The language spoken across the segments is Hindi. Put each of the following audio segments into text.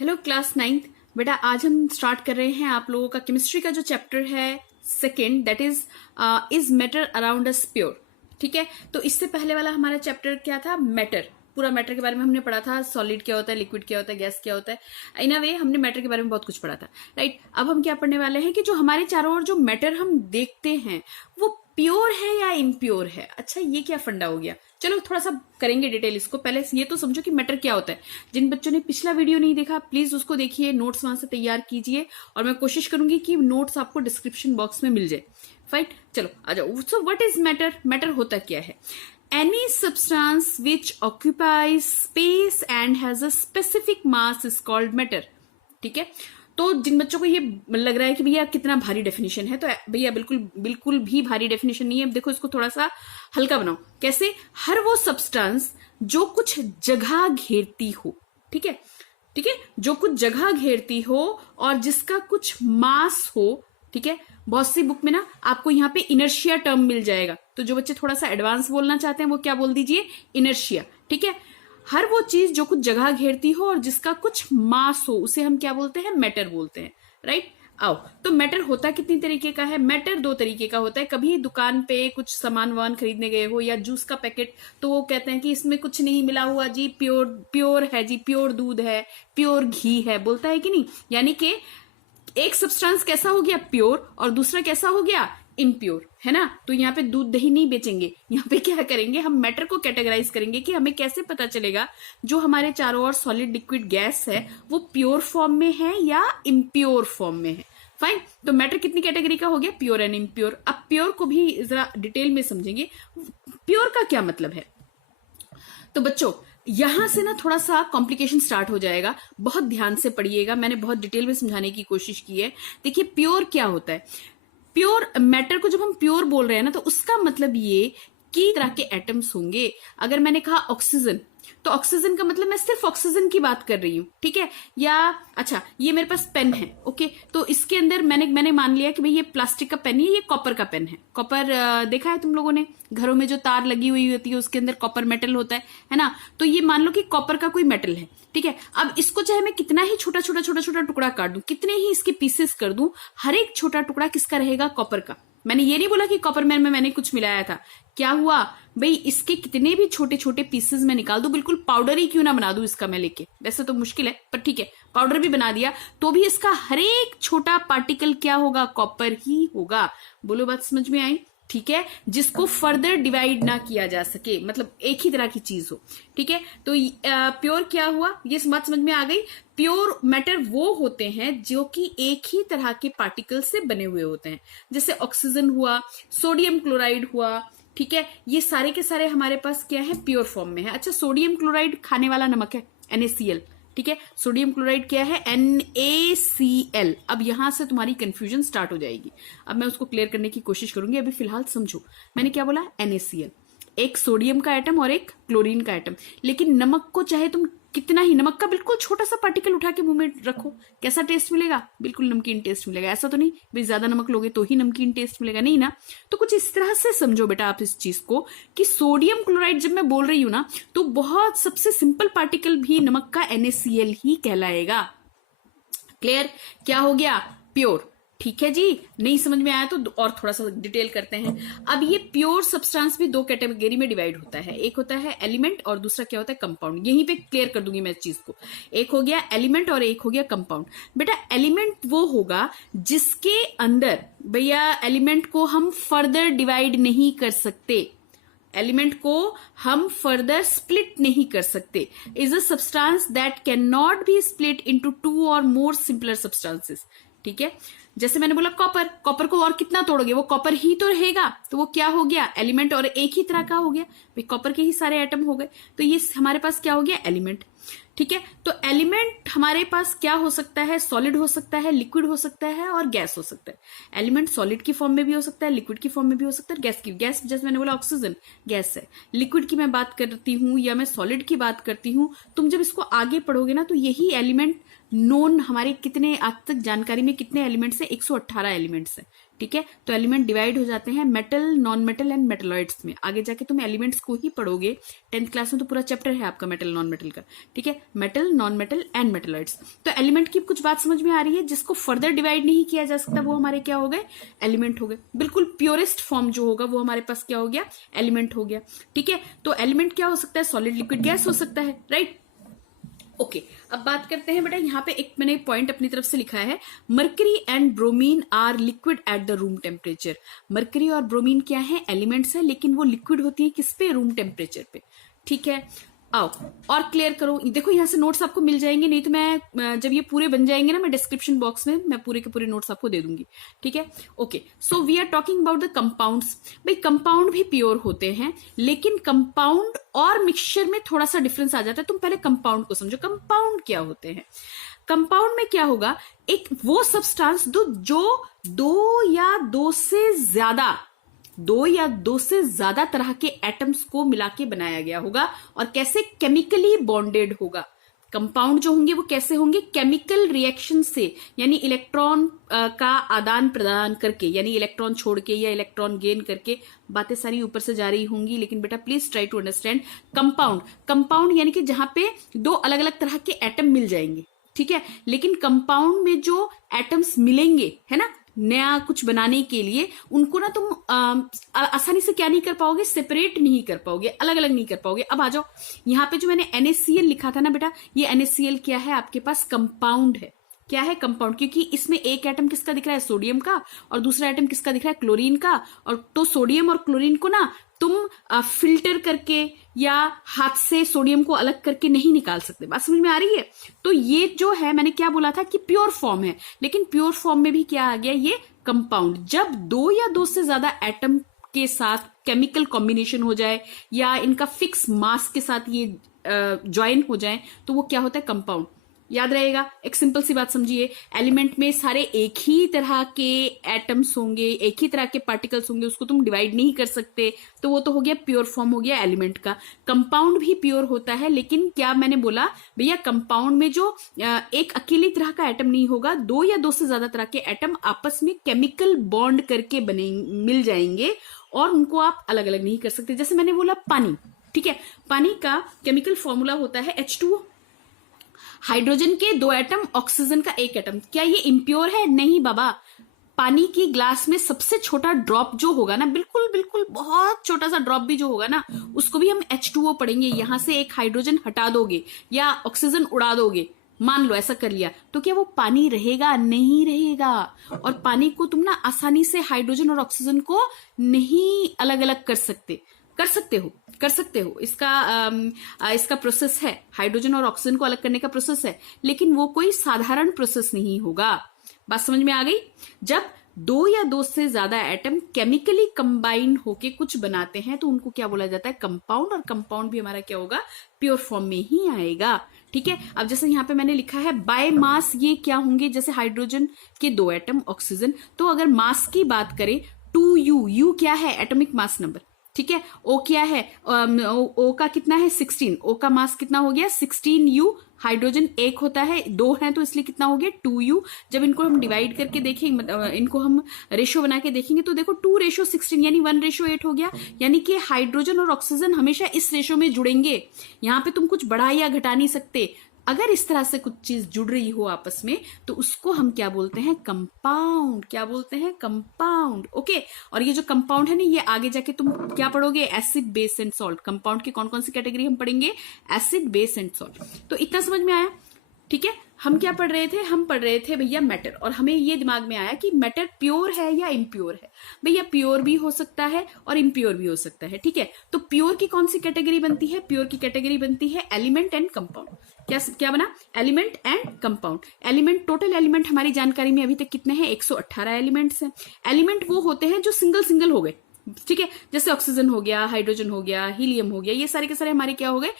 Hello class 9th। बेटा आज हम स्टार्ट कर रहे हैं आप लोगों का केमिस्ट्री का जो चैप्टर है second, that is matter around us pure. ठीक है, तो इससे पहले वाला हमारा चैप्टर क्या था? मैटर। पूरा मैटर के बारे में हमने पढ़ा था, सॉलिड क्या होता है, लिक्विड क्या होता है, गैस क्या होता है। इन अ वे हमने मैटर के बारे में बहुत कुछ पढ़ा था, राइट। अब हम क्या पढ़ने वाले हैं कि जो हमारे चारों ओर जो मैटर हम देखते हैं वो प्योर है या इम्प्योर है। अच्छा, ये क्या फंडा हो गया? चलो थोड़ा सा करेंगे डिटेल इसको। पहले ये तो समझो कि मैटर क्या होता है। जिन बच्चों ने पिछला वीडियो नहीं देखा प्लीज उसको देखिए, नोट्स वहां से तैयार कीजिए और मैं कोशिश करूंगी कि नोट्स आपको डिस्क्रिप्शन बॉक्स में मिल जाए। फाइन, चलो आ जाओ। So what is matter? Matter होता क्या है? Any substance which occupies space and has a specific mass is called matter. ठीक है, तो जिन बच्चों को ये लग रहा है कि भैया कितना भारी डेफिनेशन है, तो भैया बिल्कुल बिल्कुल भी भारी डेफिनेशन नहीं है। देखो इसको थोड़ा सा हल्का बनाओ। कैसे? हर वो सब्सटेंस जो कुछ जगह घेरती हो। ठीक है, ठीक है, जो कुछ जगह घेरती हो और जिसका कुछ मास हो। ठीक है, बहुत सी बुक में ना आपको यहाँ पे इनर्शिया टर्म मिल जाएगा, तो जो बच्चे थोड़ा सा एडवांस बोलना चाहते हैं वो क्या बोल दीजिए? इनर्शिया। ठीक है, हर वो चीज जो कुछ जगह घेरती हो और जिसका कुछ मास हो उसे हम क्या बोलते हैं? मैटर बोलते हैं, राइट। आओ, तो मैटर होता कितनी तरीके का है? मैटर दो तरीके का होता है। कभी दुकान पे कुछ सामान वान खरीदने गए हो या जूस का पैकेट, तो वो कहते हैं कि इसमें कुछ नहीं मिला हुआ जी, प्योर प्योर है जी, प्योर दूध है, प्योर घी है, बोलता है कि नहीं? यानी कि एक सब्सटेंस कैसा हो गया? प्योर, और दूसरा कैसा हो गया? इम्प्योर, है ना। तो यहाँ पे दूध दही नहीं बेचेंगे, यहाँ पे क्या करेंगे? हम मैटर को कैटेगराइज करेंगे कि हमें कैसे पता चलेगा जो हमारे चारों ओर सॉलिड लिक्विड गैस है वो प्योर फॉर्म में है या इम्प्योर फॉर्म में है। फाइन, तो मैटर कितनी कैटेगरी का हो गया? Pure and impure. अब प्योर को भी जरा डिटेल में समझेंगे। प्योर का क्या मतलब है? तो बच्चों यहां से ना थोड़ा सा कॉम्प्लिकेशन स्टार्ट हो जाएगा, बहुत ध्यान से पढ़िएगा। मैंने बहुत डिटेल में समझाने की कोशिश की है। देखिए प्योर क्या होता है। प्योर मैटर को जब हम प्योर बोल रहे हैं ना, तो उसका मतलब ये कि तरह के एटम्स होंगे। अगर मैंने कहा ऑक्सीजन, तो ऑक्सीजन का मतलब मैं सिर्फ ऑक्सीजन की बात कर रही हूं। ठीक है, या अच्छा ये मेरे पास पेन है, ओके, तो इसके अंदर मैंने मान लिया कि भाई ये प्लास्टिक का पेन है, ये कॉपर का पेन है। कॉपर देखा है तुम लोगों ने, घरों में जो तार लगी हुई होती है उसके अंदर कॉपर मेटल होता है ना। तो ये मान लो कि कॉपर का कोई मेटल है। ठीक है, अब इसको चाहे मैं कितना ही छोटा छोटा छोटा छोटा टुकड़ा काट दूं, कितने ही इसके पीसेस कर दूं, हर एक छोटा टुकड़ा किसका रहेगा? कॉपर का। मैंने ये नहीं बोला कि कॉपर में मैंने कुछ मिलाया था। क्या हुआ भाई? इसके कितने भी छोटे छोटे पीसेस में निकाल दूं, बिल्कुल पाउडर ही क्यों ना बना दूं इसका मैं लेके, वैसे तो मुश्किल है पर ठीक है, पाउडर भी बना दिया तो भी इसका हर एक छोटा पार्टिकल क्या होगा? कॉपर ही होगा। बोलो बात समझ में आई? ठीक है, जिसको फर्दर डिवाइड ना किया जा सके, मतलब एक ही तरह की चीज हो। ठीक है, तो प्योर क्या हुआ? ये बात समझ में आ गई। प्योर मैटर वो होते हैं जो कि एक ही तरह के पार्टिकल से बने हुए होते हैं, जैसे ऑक्सीजन हुआ, सोडियम क्लोराइड हुआ। ठीक है, ये सारे के सारे हमारे पास क्या है? प्योर फॉर्म में है। अच्छा, सोडियम क्लोराइड खाने वाला नमक है, NaCl। ठीक है, सोडियम क्लोराइड क्या है? NaCl। अब यहां से तुम्हारी कंफ्यूजन स्टार्ट हो जाएगी। अब मैं उसको क्लियर करने की कोशिश करूंगी, अभी फिलहाल समझो मैंने क्या बोला। NaCl, एक सोडियम का एटम और एक क्लोरीन का एटम। लेकिन नमक को चाहे तुम कितना ही, नमक का बिल्कुल छोटा सा पार्टिकल उठा के मुंह में रखो, कैसा टेस्ट मिलेगा? बिल्कुल नमकीन टेस्ट मिलेगा। ऐसा तो नहीं भाई ज्यादा नमक लोगे तो ही नमकीन टेस्ट मिलेगा, नहीं ना। तो कुछ इस तरह से समझो बेटा आप इस चीज को कि सोडियम क्लोराइड जब मैं बोल रही हूं ना, तो बहुत सबसे सिंपल पार्टिकल भी नमक का NaCl ही कहलाएगा। क्लियर? क्या हो गया? प्योर। ठीक है जी, नहीं समझ में आया तो और थोड़ा सा डिटेल करते हैं। अब ये प्योर सब्सटेंस भी दो कैटेगरी में डिवाइड होता है, एक होता है एलिमेंट और दूसरा क्या होता है? कंपाउंड। यहीं पे क्लियर कर दूंगी मैं इस चीज को। एक हो गया एलिमेंट और एक हो गया कंपाउंड। बेटा एलिमेंट वो होगा जिसके अंदर, भैया एलिमेंट को हम फर्दर डिवाइड नहीं कर सकते, एलिमेंट को हम फर्दर स्प्लिट नहीं कर सकते। Is a substance that can not be split into 2 और मोर सिंपलर सब्सटेंसेस। ठीक है, जैसे मैंने बोला कॉपर, कॉपर को और कितना तोड़ोगे? वो कॉपर ही तो रहेगा, तो वो क्या हो गया? एलिमेंट, और एक ही तरह का हो गया भाई, कॉपर के ही सारे एटम हो गए, तो ये हमारे पास क्या हो गया? एलिमेंट। ठीक है, तो एलिमेंट हमारे पास क्या हो सकता है? सॉलिड हो सकता है, लिक्विड हो सकता है और गैस हो सकता है। एलिमेंट सॉलिड की फॉर्म में भी हो सकता है, लिक्विड की फॉर्म में भी हो सकता है, गैस जैसे मैंने बोला ऑक्सीजन गैस है। लिक्विड की मैं बात करती हूँ या मैं सॉलिड की बात करती हूँ, तुम जब इसको आगे पढ़ोगे ना तो यही एलिमेंट नोन हमारे कितने आज तक जानकारी में कितने एलिमेंट्स है? 118 एलिमेंट्स है। ठीक है। तो एलिमेंट डिवाइड हो जाते हैं metal, non metal and metalloids में। आगे जाके तुम एलिमेंट्स को ही पढ़ोगे 10th क्लास में, तो पूरा चैप्टर है आपका मेटल नॉन मेटल का, ठीक है। Metal, non metal and metalloids. तो एलिमेंट की कुछ बात समझ में आ रही है, जिसको फर्दर डिवाइड नहीं किया जा सकता वो हमारे क्या हो गए, एलिमेंट हो गए। बिल्कुल प्योरेस्ट फॉर्म जो होगा वो हमारे पास क्या हो गया, एलिमेंट हो गया, ठीक है। तो एलिमेंट क्या हो सकता है, सॉलिड, लिक्विड, गैस हो सकता है, राइट। ओके, अब बात करते हैं बेटा, यहाँ पे एक मैंने पॉइंट अपनी तरफ से लिखा है, mercury and bromine are liquid at the room temperature. Mercury और ब्रोमीन क्या है, एलिमेंट्स है, लेकिन वो लिक्विड होती है किस पे, रूम टेम्परेचर पे, ठीक है। आओ और क्लियर करो, देखो यहाँ से नोट्स आपको मिल जाएंगे, नहीं तो मैं जब ये पूरे बन जाएंगे ना, मैं डिस्क्रिप्शन बॉक्स में मैं पूरे के पूरे नोट्स आपको दे दूंगी, ठीक है। Okay, so we are talking about the compounds. भाई कंपाउंड भी प्योर होते हैं, लेकिन कंपाउंड और मिक्सचर में थोड़ा सा डिफरेंस आ जाता है। तुम पहले कंपाउंड को समझो, कंपाउंड क्या होते हैं। कंपाउंड में क्या होगा, एक वो सब्सटेंस जो दो या दो से ज्यादा तरह के एटम्स को मिला के बनाया गया होगा, और कैसे, केमिकली बॉन्डेड होगा। कंपाउंड जो होंगे वो कैसे होंगे, केमिकल रिएक्शन से, यानी इलेक्ट्रॉन का आदान प्रदान करके, यानी इलेक्ट्रॉन छोड़ के या इलेक्ट्रॉन गेन करके। बातें सारी ऊपर से जा रही होंगी, लेकिन बेटा please try to understand. Compound यानी कि जहां पे दो अलग अलग तरह के एटम मिल जाएंगे, ठीक है। लेकिन कंपाउंड में जो एटम्स मिलेंगे, है ना, नया कुछ बनाने के लिए, उनको ना तुम आसानी से क्या नहीं कर पाओगे, सेपरेट नहीं कर पाओगे, अलग अलग नहीं कर पाओगे। अब आ जाओ, यहाँ पे जो मैंने NaCl लिखा था ना बेटा, ये NaCl क्या है, आपके पास कंपाउंड है। क्या है, कंपाउंड, क्योंकि इसमें एक एटम किसका दिख रहा है, सोडियम का, और दूसरा एटम किसका दिख रहा है, क्लोरीन का। और तो सोडियम और क्लोरीन को ना तुम फिल्टर करके या हाथ से सोडियम को अलग करके नहीं निकाल सकते। बात समझ में आ रही है। तो ये जो है, मैंने क्या बोला था कि प्योर फॉर्म है, लेकिन प्योर फॉर्म में भी क्या आ गया, ये कंपाउंड। जब दो या दो से ज्यादा एटम के साथ केमिकल कॉम्बिनेशन हो जाए, या इनका फिक्स मास के साथ ये ज्वाइन हो जाए, तो वो क्या होता है, कंपाउंड। याद रहेगा, एक सिंपल सी बात समझिए, एलिमेंट में सारे एक ही तरह के एटम्स होंगे, एक ही तरह के पार्टिकल्स होंगे, उसको तुम डिवाइड नहीं कर सकते, तो वो तो हो गया प्योर फॉर्म, हो गया एलिमेंट का। कंपाउंड भी प्योर होता है, लेकिन क्या मैंने बोला भैया, कंपाउंड में जो एक अकेली तरह का एटम नहीं होगा, दो या दो से ज्यादा तरह के एटम आपस में केमिकल बॉन्ड करके मिल जाएंगे, और उनको आप अलग अलग नहीं कर सकते। जैसे मैंने बोला पानी, ठीक है, पानी का केमिकल फॉर्मूला होता है H2O, हाइड्रोजन के दो एटम, ऑक्सीजन का एक एटम। क्या ये इम्प्योर है, नहीं बाबा। पानी की ग्लास में सबसे छोटा ड्रॉप जो होगा ना, बिल्कुल बिल्कुल बहुत छोटा सा ड्रॉप भी जो होगा ना, उसको भी हम H2O पढ़ेंगे। यहां से एक हाइड्रोजन हटा दोगे या ऑक्सीजन उड़ा दोगे, मान लो ऐसा कर लिया, तो क्या वो पानी रहेगा, नहीं रहेगा। और पानी को तुम ना आसानी से हाइड्रोजन और ऑक्सीजन को नहीं अलग अलग कर सकते, कर सकते हो। इसका प्रोसेस है, हाइड्रोजन और ऑक्सीजन को अलग करने का प्रोसेस है, लेकिन वो कोई साधारण प्रोसेस नहीं होगा। बात समझ में आ गई। जब दो या दो से ज्यादा एटम केमिकली कंबाइन होके कुछ बनाते हैं, तो उनको क्या बोला जाता है, कंपाउंड। और कंपाउंड भी हमारा क्या होगा, प्योर फॉर्म में ही आएगा, ठीक है। अब जैसे यहाँ पे मैंने लिखा है बाय मास, ये क्या होंगे, जैसे हाइड्रोजन के दो एटम, ऑक्सीजन, तो अगर मास की बात करें 2U, U क्या है, एटॉमिक मास नंबर, ठीक है। O क्या है, O का कितना है, 16, O का मास कितना हो गया, 16U। हाइड्रोजन एक होता है, दो है, तो इसलिए कितना हो गया, 2U। जब इनको हम डिवाइड करके देखेंगे, इनको हम रेशो बना के देखेंगे, तो देखो 2:16, यानी 1:8 हो गया। यानी कि हाइड्रोजन और ऑक्सीजन हमेशा इस रेशो में जुड़ेंगे, यहाँ पे तुम कुछ बढ़ा या घटा नहीं सकते। अगर इस तरह से कुछ चीज जुड़ रही हो आपस में, तो उसको हम क्या बोलते हैं, कंपाउंड। क्या बोलते हैं, कंपाउंड, ओके। और ये जो कंपाउंड है ना, ये आगे जाके तुम क्या पढ़ोगे, acid, base and salt. Compound की कौन कौन सी कैटेगरी हम पढ़ेंगे, एसिड, बेस एंड सॉल्ट। तो इतना समझ में आया, ठीक है। हम क्या पढ़ रहे थे, हम पढ़ रहे थे भैया मैटर, और हमें ये दिमाग में आया कि मैटर प्योर है या इम्प्योर है। भैया प्योर भी हो सकता है और इम्प्योर भी हो सकता है, ठीक है। तो प्योर की कौन सी कैटेगरी बनती है, प्योर की कैटेगरी बनती है एलिमेंट एंड कंपाउंड। क्या बना, element and compound. Element, total element हमारी जानकारी में अभी तक कितने हैं, 118 एलिमेंट्स हैं। एलिमेंट वो होते हैं जो सिंगल सिंगल हो गए, ठीक है, जैसे ऑक्सीजन हो गया, हाइड्रोजन हो गया, हीलियम हो गया, ये सारे के सारे हमारे क्या हो गए,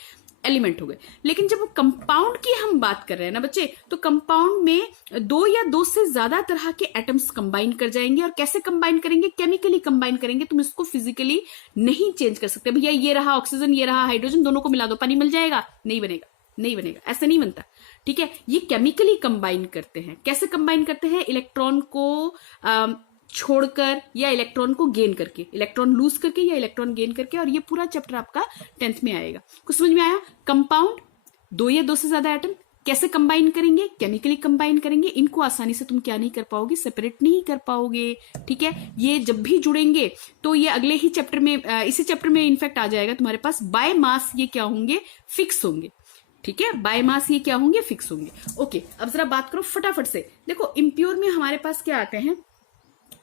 एलिमेंट हो गए। लेकिन जब कंपाउंड की हम बात कर रहे हैं ना बच्चे, तो कंपाउंड में दो या दो से ज्यादा तरह के एटम्स कंबाइन कर जाएंगे। और कैसे कंबाइन करेंगे, केमिकली कंबाइन करेंगे। तुम इसको फिजिकली नहीं चेंज कर सकते, भैया ये रहा ऑक्सीजन, ये रहा हाइड्रोजन, दोनों को मिला दो, पानी मिल जाएगा, नहीं बनेगा, नहीं बनेगा, ऐसे नहीं बनता, ठीक है। ये केमिकली कंबाइन करते हैं। कैसे कंबाइन करते हैं, इलेक्ट्रॉन को छोड़कर या इलेक्ट्रॉन को गेन करके, इलेक्ट्रॉन लूज करके या इलेक्ट्रॉन गेन करके, और ये पूरा चैप्टर आपका 10th में आएगा। कुछ समझ में आया? कंपाउंड, दो या दो से ज्यादा एटम कैसे कंबाइन करेंगे, केमिकली कंबाइन करेंगे, इनको आसानी से तुम क्या नहीं कर पाओगे, सेपरेट नहीं कर पाओगे। ठीक है, ये जब भी जुड़ेंगे तो ये अगले ही चैप्टर में, इसी चैप्टर में इनफैक्ट आ जाएगा तुम्हारे पास। बाय मास ये क्या होंगे, फिक्स होंगे। ठीक है, बाय मास ये क्या होंगे, फिक्स होंगे। ओके, अब जरा बात करो फटाफट से। देखो इम्प्योर में हमारे पास क्या आते हैं,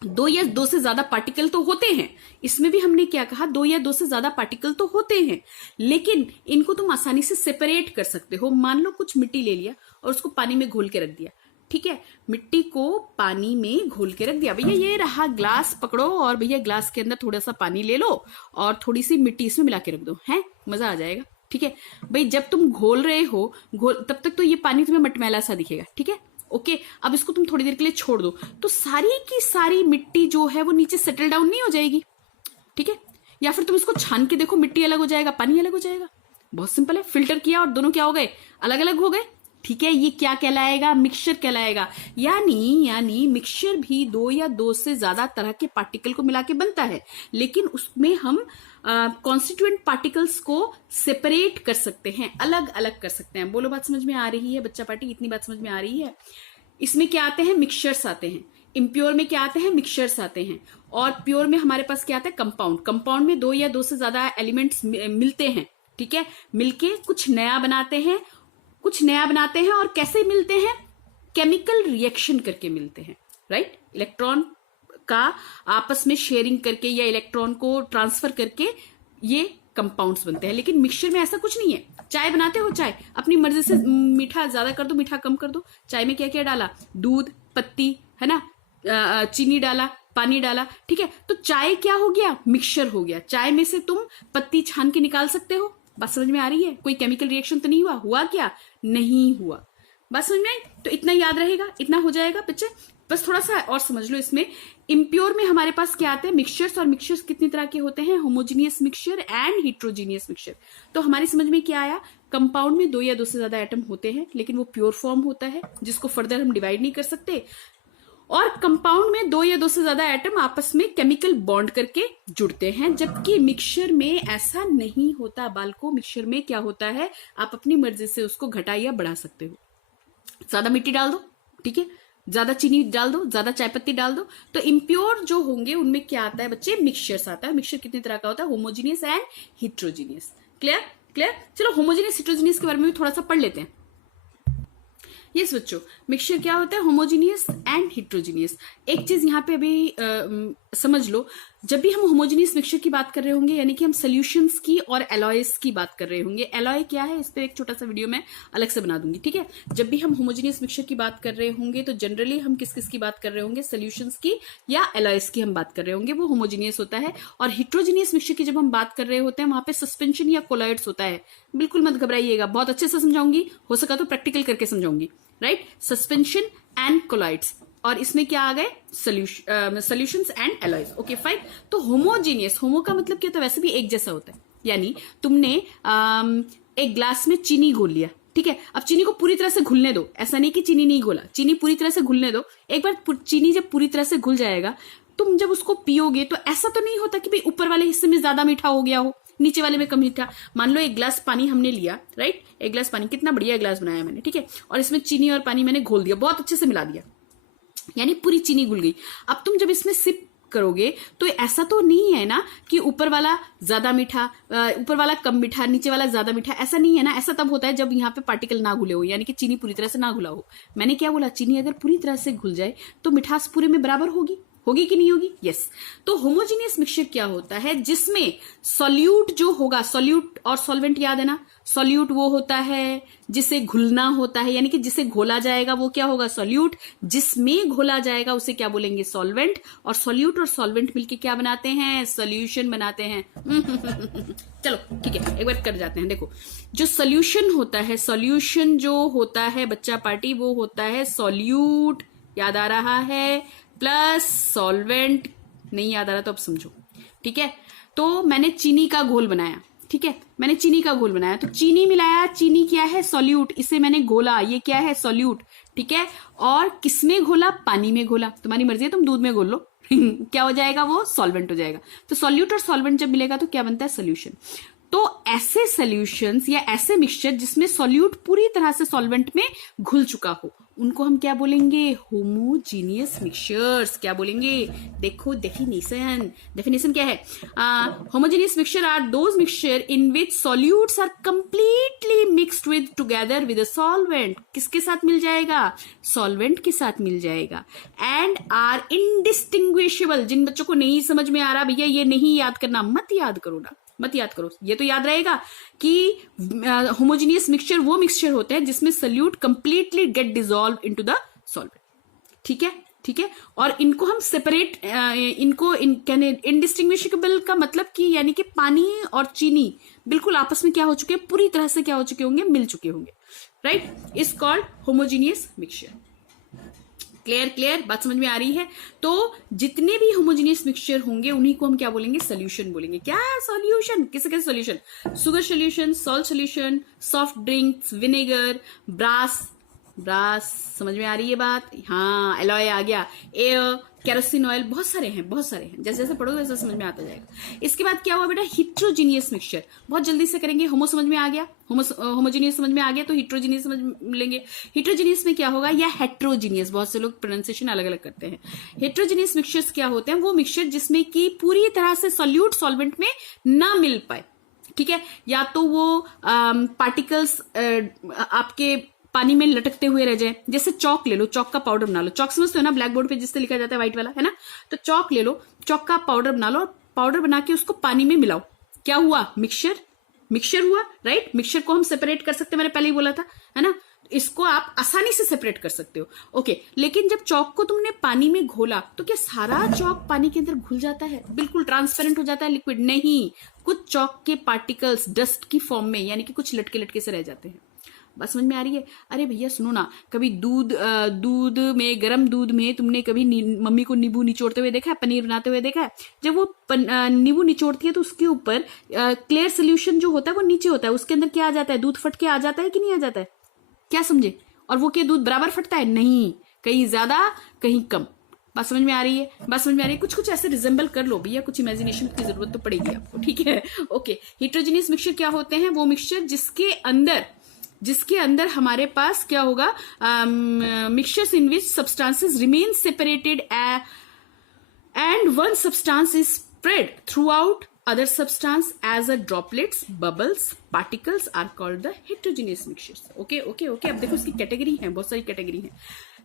दो या दो से ज्यादा पार्टिकल तो होते हैं। इसमें भी हमने क्या कहा, दो या दो से ज्यादा पार्टिकल तो होते हैं, लेकिन इनको तुम आसानी से सेपरेट कर सकते हो। मान लो कुछ मिट्टी ले लिया और उसको पानी में घोल के रख दिया। ठीक है, मिट्टी को पानी में घोल के रख दिया। भैया ये रहा ग्लास, पकड़ो और भैया ग्लास के अंदर थोड़ा सा पानी ले लो और थोड़ी सी मिट्टी इसमें मिला के रख दो, है मजा आ जाएगा। ठीक है भाई, जब तुम घोल रहे हो तब तक तो ये पानी तुम्हें मटमैला सा दिखेगा। ठीक है, ओके, अब इसको तुम थोड़ी देर के लिए छोड़ दो तो सारी की सारी मिट्टी जो है वो नीचे सेटल डाउन नहीं हो जाएगी। ठीक है, या फिर तुम इसको छान के देखो, मिट्टी अलग हो जाएगा, पानी अलग हो जाएगा। बहुत सिंपल है, फिल्टर किया और दोनों क्या हो गए, अलग अलग हो गए। ठीक है, ये क्या कहलाएगा, मिक्सचर कहलाएगा। यानी मिक्सचर भी दो या दो से ज्यादा तरह के पार्टिकल को मिला के बनता है, लेकिन उसमें हम कॉन्स्टिट्यूएंट पार्टिकल्स को सेपरेट कर सकते हैं, अलग अलग कर सकते हैं। बोलो बात समझ में आ रही है बच्चा पार्टी, इतनी बात समझ में आ रही है? इसमें क्या आते हैं, मिक्सचर्स आते हैं। इम्प्योर में क्या आते हैं, मिक्सचर्स आते हैं। और प्योर में हमारे पास क्या आता है, कंपाउंड। कंपाउंड में दो या दो से ज्यादा एलिमेंट्स मिलते हैं। ठीक है, मिलके कुछ नया बनाते हैं, और कैसे मिलते हैं, केमिकल रिएक्शन करके मिलते हैं। राइट, इलेक्ट्रॉन का आपस में शेयरिंग करके या इलेक्ट्रॉन को ट्रांसफर करके ये कंपाउंड्स बनते हैं। लेकिन मिक्सचर में ऐसा कुछ नहीं है। चाय बनाते हो, चाय अपनी मर्जी से मीठा ज्यादा कर दो, मीठा कम कर दो। चाय में क्या क्या डाला, दूध, पत्ती, है ना, चीनी डाला, पानी डाला। ठीक है, तो चाय क्या हो गया, मिक्सचर हो गया। चाय में से तुम पत्ती छान के निकाल सकते हो। बात समझ में आ रही है? कोई केमिकल रिएक्शन तो नहीं हुआ? हुआ क्या, नहीं हुआ। बात समझ में आई? तो इतना याद रहेगा, इतना हो जाएगा बच्चे। बस थोड़ा सा और समझ लो इसमें। इम्प्योर में हमारे पास क्या आते हैं, मिक्सचर्स। और मिक्सचर्स कितनी तरह के होते हैं, homogeneous mixture and heterogeneous mixture. तो हमारी समझ में क्या आया, कंपाउंड में दो या दो से ज्यादा एटम होते हैं, लेकिन वो प्योर फॉर्म होता है जिसको फर्दर हम डिवाइड नहीं कर सकते। और कंपाउंड में दो या दो से ज्यादा एटम आपस में केमिकल बॉन्ड करके जुड़ते हैं, जबकि मिक्सचर में ऐसा नहीं होता बालको। मिक्सचर में क्या होता है, आप अपनी मर्जी से उसको घटा या बढ़ा सकते हो। ज्यादा मिट्टी डाल दो, ठीक है, ज्यादा चीनी डाल दो, ज्यादा चाय पत्ती डाल दो। तो इम्प्योर जो होंगे उनमें क्या आता है बच्चे, मिक्सचर्स आता है। मिक्सचर कितनी तरह का होता है, homogeneous and heterogeneous. Clear clear, चलो होमोजीनियस हिट्रोजीनियस के बारे में भी थोड़ा सा पढ़ लेते हैं। यस बच्चों, मिक्सचर क्या होता है, होमोजीनियस एंड हिट्रोजीनियस। एक चीज यहाँ पे अभी समझ लो, जब भी हम होमोजीनियस मिक्सचर की बात कर रहे होंगे, यानी कि हम सॉल्यूशंस की और एलॉयस की बात कर रहे होंगे। एलॉय क्या है, इस पे एक छोटा सा वीडियो मैं अलग से बना दूंगी। ठीक है, जब भी हम होमोजीनियस मिक्सचर की बात कर रहे होंगे तो जनरली हम किस किस की बात कर रहे होंगे, सॉल्यूशंस की या एलॉयस की हम बात कर रहे होंगे, वो होमोजीनियस होता है। और हिट्रोजीनियस मिक्सचर की जब हम बात कर रहे होते हैं, वहां पे सस्पेंशन या कोलॉइड्स होता है। बिल्कुल मत घबराइएगा, बहुत अच्छे से समझाऊंगी, हो सका तो प्रैक्टिकल करके समझाऊंगी। Right, suspension and colloids. और इसमें क्या आ गए, solutions and alloys. Okay fine. तो होमोजीनियस, होमो का मतलब क्या होता है, वैसे भी एक जैसा होता है। यानी तुमने एक ग्लास में चीनी घोल लिया, ठीक है, अब चीनी को पूरी तरह से घुलने दो। ऐसा नहीं कि चीनी नहीं घोला, चीनी पूरी तरह से घुलने दो। एक बार चीनी जब पूरी तरह से घुल जाएगा, तुम जब उसको पियोगे तो ऐसा तो नहीं होता कि भाई ऊपर वाले हिस्से में ज्यादा मीठा हो गया हो, नीचे वाले में कम मीठा। मान लो एक गिलास पानी हमने लिया, राइट, एक गिलास पानी, कितना बढ़िया गिलास बनाया मैंने, ठीक है, और इसमें चीनी और पानी मैंने घोल दिया, बहुत अच्छे से मिला दिया, यानी पूरी चीनी घुल गई। अब तुम जब इसमें सिप करोगे तो ऐसा तो नहीं है ना कि ऊपर वाला ज्यादा मीठा, ऊपर वाला कम मीठा, नीचे वाला ज्यादा मीठा, ऐसा नहीं है ना। ऐसा तब होता है जब यहाँ पे पार्टिकल ना घुले हो, यानी कि चीनी पूरी तरह से ना घुला हो। मैंने क्या बोला, चीनी अगर पूरी तरह से घुल जाए तो मिठास पूरे में बराबर होगी, होगी कि नहीं होगी? यस। तो होमोजीनियस मिक्सचर क्या होता है, जिसमें सॉल्यूट जो होगा, सॉल्यूट और सॉल्वेंट याद है ना, सॉल्यूट वो होता है जिसे घुलना होता है, यानी कि जिसे घोला जाएगा वो क्या होगा, सॉल्यूट। जिसमें घोला जाएगा उसे क्या बोलेंगे, सॉल्वेंट। और सॉल्यूट और सॉल्वेंट मिलके क्या बनाते हैं, सॉल्यूशन बनाते हैं। चलो ठीक है, एक बार कर जाते हैं। देखो, जो सॉल्यूशन होता है, सॉल्यूशन जो होता है बच्चा पार्टी, वो होता है सॉल्यूट, याद आ रहा है, प्लस सॉल्वेंट। नहीं याद आ रहा तो अब समझो, ठीक है। तो मैंने चीनी का घोल बनाया, ठीक है, मैंने चीनी का घोल बनाया, तो चीनी मिलाया, चीनी क्या है, सॉल्यूट, इसे मैंने घोला, ये क्या है, सॉल्यूट, ठीक है। और किसमें घोला, पानी में घोला। तुम्हारी मर्जी है, तुम दूध में घोल लो, क्या हो जाएगा, वो सॉल्वेंट हो जाएगा। तो सॉल्यूट और सॉल्वेंट जब मिलेगा तो क्या बनता है, सोल्यूशन। तो ऐसे सॉल्यूशंस या ऐसे मिक्सचर जिसमें सॉल्यूट पूरी तरह से सॉल्वेंट में घुल चुका हो, उनको हम क्या बोलेंगे, होमोजीनियस मिक्सचर्स। क्या बोलेंगे, देखो डेफिनेशन क्या है, homogeneous mixture are those mixture in which solutes are completely mixed with together with a solvent. किसके साथ मिल जाएगा, सॉल्वेंट के साथ मिल जाएगा। And are indistinguishable. जिन बच्चों को नहीं समझ में आ रहा भैया ये नहीं याद करना, मत याद करो ना, मत याद करो, ये तो याद रहेगा कि होमोजीनियस मिक्सचर वो मिक्सचर होते हैं जिसमें solute completely gate dissolve into the solvent. ठीक है, ठीक है। और इनको हम सेपरेट, इनको इनडिस्टिंग्विशेबल का मतलब कि यानी कि पानी और चीनी बिल्कुल आपस में क्या हो चुके हैं, पूरी तरह से क्या हो चुके होंगे, मिल चुके होंगे, right. Is called homogeneous mixture. Clear, बात समझ में आ रही है। तो जितने भी होमोजीनियस मिक्सचर होंगे उन्हीं को हम क्या बोलेंगे, सोल्यूशन बोलेंगे। क्या सॉल्यूशन, किसे कैसे solution, sugar solution, salt solution, soft drinks, vinegar, brass समझ में आ रही है बात, हाँ, एलॉय आ गया, एयर, केरोसिन ऑयल, बहुत सारे हैं। जैसे जैसे पढ़ोगे वैसे समझ में आता जाएगा। इसके बाद क्या हुआ बेटा, हिट्रोजीनियस मिक्सचर। बहुत जल्दी से करेंगे, होमो समझ में आ गया, होमोजीनियस समझ में आ गया, तो हिट्रोजीनियस समझ लेंगे। हिट्रोजीनियस में क्या होगा, या हेट्रोजीनियस, बहुत से लोग प्रोनाउंसिएशन अलग अलग करते हैं। हेट्रोजीनियस मिक्सचर्स क्या होते हैं, वो मिक्सचर जिसमें कि पूरी तरह से सॉल्यूट सॉल्वेंट में ना मिल पाए। ठीक है, या तो वो पार्टिकल्स आपके पानी में लटकते हुए रह जाए। जैसे चौक ले लो, चौक का पाउडर बना लो, चौक समझते हो ना, ब्लैक बोर्ड पे जिससे लिखा जाता है व्हाइट वाला, है ना। तो चौक ले लो, चौक का पाउडर बना लो, पाउडर बना के उसको पानी में मिलाओ, क्या हुआ, मिक्सचर हुआ, राइट। मिक्सचर को हम सेपरेट कर सकते हैं, मैंने पहले ही बोला था, है ना। इसको आप आसानी से सेपरेट कर सकते हो, ओके। लेकिन जब चौक को तुमने पानी में घोला तो क्या सारा चौक पानी के अंदर घुल जाता है, बिल्कुल ट्रांसपेरेंट हो जाता है, लिक्विड नहीं। कुछ चौक के पार्टिकल्स डस्ट की फॉर्म में, यानी कि कुछ लटके लटके से रह जाते हैं। बात समझ में आ रही है। अरे भैया सुनो ना, कभी दूध में, गर्म दूध में तुमने कभी मम्मी को नींबू निचोड़ते हुए देखा है, पनीर बनाते हुए देखा है। जब वो नींबू निचोड़ती है तो उसके ऊपर क्लियर सोल्यूशन जो होता है वो नीचे होता है, उसके अंदर क्या आ जाता है, दूध फट के आ जाता है कि नहीं आ जाता है, क्या समझे। और वो क्या दूध बराबर फटता है, नहीं, कहीं ज्यादा कहीं कम। बात समझ में आ रही है। कुछ ऐसे रिजेंबल कर लो भैया, कुछ इमेजिनेशन की जरूरत तो पड़ेगी आपको, ठीक है, ओके। हिट्रोजीनियस मिक्सचर क्या होते हैं, वो मिक्सचर जिसके अंदर हमारे पास क्या होगा, mixtures in which substances remain separated and one substance is spread throughout other substance as a droplets, bubbles, particles are called the heterogeneous mixtures. Okay. अब देखो इसकी कैटेगरी है, बहुत सारी कैटेगरी है।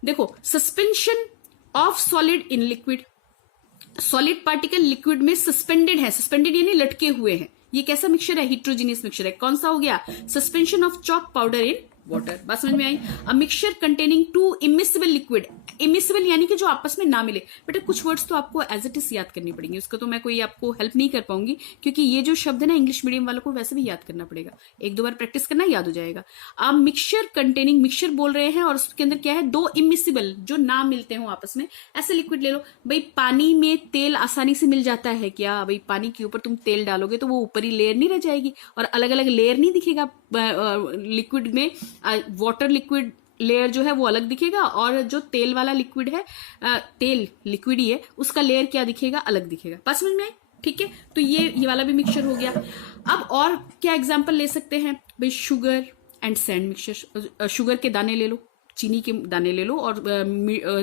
देखो, suspension of solid in liquid, solid particle liquid में सस्पेंडेड है, सस्पेंडेड यानी लटके हुए हैं, ये कैसा मिक्सचर है, हिट्रोजीनियस मिक्सचर है। कौन सा हो गया, suspension of chalk powder in water. बात समझ में आई। A mixture containing two immiscible liquid, immiscible यानी कि जो आपस में ना मिले। बेटा कुछ वर्ड्स तो आपको एज इट इज याद करनी पड़ेंगे, उसका तो मैं कोई आपको हेल्प नहीं कर पाऊंगी, क्योंकि ये जो शब्द है ना, इंग्लिश मीडियम वालों को वैसे भी याद करना पड़ेगा, एक दो बार प्रैक्टिस करना, याद हो जाएगा। आप मिक्सचर कंटेनिंग, मिक्सचर बोल रहे हैं और उसके अंदर क्या है, दो इमिसिबल जो ना मिलते हो आपस में, ऐसे लिक्विड ले लो। भाई पानी में तेल आसानी से मिल जाता है क्या, भाई पानी के ऊपर तुम तेल डालोगे तो वो ऊपरी लेयर नहीं रह जाएगी और अलग अलग लेयर नहीं दिखेगा लिक्विड में, वाटर लिक्विड लेयर जो है वो अलग दिखेगा और जो तेल वाला लिक्विड है, तेल लिक्विड ही है, उसका लेयर क्या दिखेगा, अलग दिखेगा। बात समझ में आई, ठीक है। तो ये वाला भी मिक्सचर हो गया। अब और क्या एग्जांपल ले सकते हैं भाई, sugar and sand mixture. Sugar के दाने ले लो, चीनी के दाने ले लो और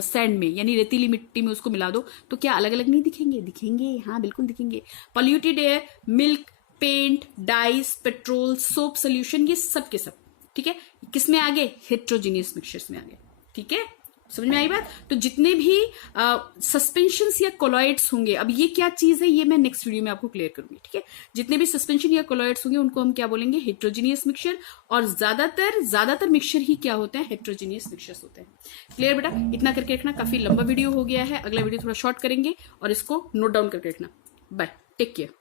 सैंड में यानी रेतीली मिट्टी में उसको मिला दो, तो क्या अलग अलग नहीं दिखेंगे, दिखेंगे, हाँ बिल्कुल दिखेंगे। Polluted air, milk, paint, dyes, petrol, soap solution, ये सब के सब, ठीक है, किसमें आगे, हेट्रोजीनियस मिक्सचर्स में आगे, ठीक है, समझ में आई बात। तो जितने भी सस्पेंशंस या कोलॉइड्स होंगे, अब ये क्या चीज है ये मैं नेक्स्ट वीडियो में आपको क्लियर करूंगी, ठीक है। जितने भी सस्पेंशन या कोलॉइड्स होंगे उनको हम क्या बोलेंगे, हेट्रोजीनियस मिक्सचर। और ज्यादातर मिक्सचर ही क्या होते हैं, हेट्रोजीनियस मिक्सचर्स होते हैं। क्लियर बेटा, इतना करके रखना, काफी लंबा वीडियो हो गया है, अगला वीडियो थोड़ा शॉर्ट करेंगे और इसको नोट डाउन करके रखना। Bye, take care.